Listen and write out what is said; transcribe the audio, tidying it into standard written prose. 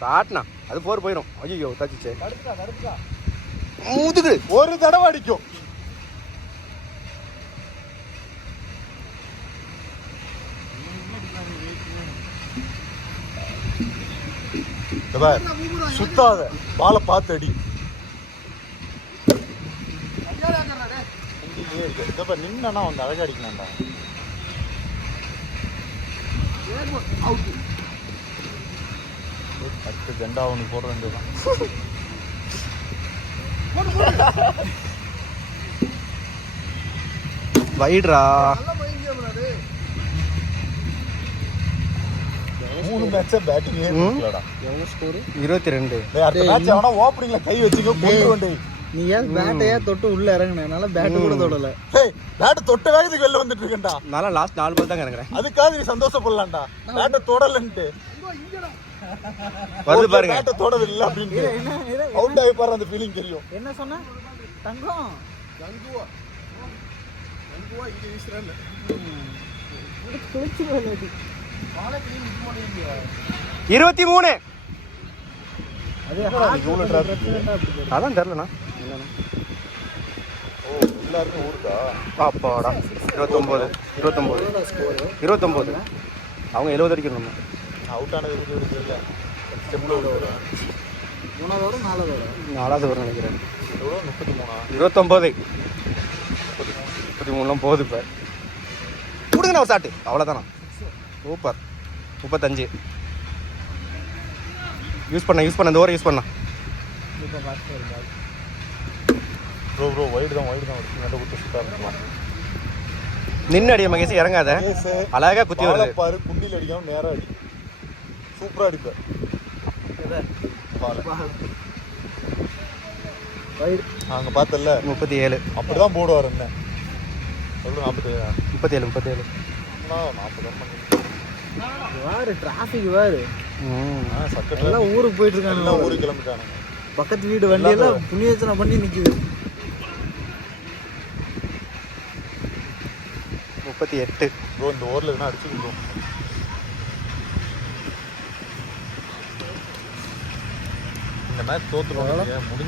சாட்னா அது போயிடும். ஐயோ தச்சிச்சே முதுகு ஒரு தடவை அடிக்கும். சுத்தாத பாலை பார்த்து அடி. நின்னா வந்து அழகா அடிக்கலாம்டா. அடுத்து ஜெண்டா ஒன்று போட வேண்டியதான். வைட்ரா 3 மேட்சா பேட்டிங்கே இல்லடா. எவ்வளவு ஸ்கோர்? 22. அடுத்த மேட்ச் அவனா ஓப்பனிங்ல கை வச்சுக்க போடுவேண்டே. நீ ஏன் பேட்டையா தொட்டு உள்ள இறங்குனனால பேட் கூட தொடல. டேய் பேட் தொட்ட வேகத்துக்கு வெளில வந்துட்டு இருக்கேன்டா. நான் லாஸ்ட் 4 பால் தான் இறங்குறேன். அதுக்காக நீ சந்தோஷப்படலாம்டா. பேட் தொடலன்ட்டு வருது பாருங்க. பேட் தொடவில்லை அப்படினு அவுட் ஆகி பாரு. அந்த ஃபீலிங் தெரியும். என்ன சொன்ன? தங்கம் கங்குவா இங்க வீசுறானே. குளிச்சு போலடி. 23. அது இவ்வளவு டிராஃபிக் அதான் தெரியலண்ணா. ஓ எல்லாரும் ஊருதா. அப்பாடா 29. அவங்க 70 அடிக்கணும். நம்ம அவுட் ஆனது எதுக்கு இல்ல. ஸ்டெப்ல விடுறா. 3வது 4வது வரும் நினைக்கிறேன். எவ்வளோ 33 29 33 போகுது. இப்போ கொடுங்கண்ணா ஒரு ஷாட்டு. அவ்வளோதானா? சூப்பர். 35 யூஸ் பண்ண இந்த ஓவர் யூஸ் பண்ண. ப்ரோ வைடு தான் நட குத்து சுத்தா இருக்கும். நின்று அடிய மகேஷ் இறங்காத. அழகா குத்தி வருது பாரு. குண்டில் அடிக்காம நேரா அடி. சூப்பரா அடிப்ப. அங்க பார்த்தல 37. அப்படிதான் போடுவார். என்ன எவ்வளோ 47 வாரு டிராஃபிக் வாரு. சக்கரெல்லாம் ஊருக்கு போயிட்டு இருக்காங்க. எல்லாம் ஊருக்கு கிளம்பிட்டானுங்க. பக்கத்து வீடு வண்டியெல்லாம் புண்ணியர்ச்சனை பண்ணி நிக்குது. 38. ப்ரோ இந்த ஓவரில் எதுனா அடிச்சுக்கு ப்ரோ. இந்த மேட்ச் தோத்துருவாங்க முடிஞ்சு.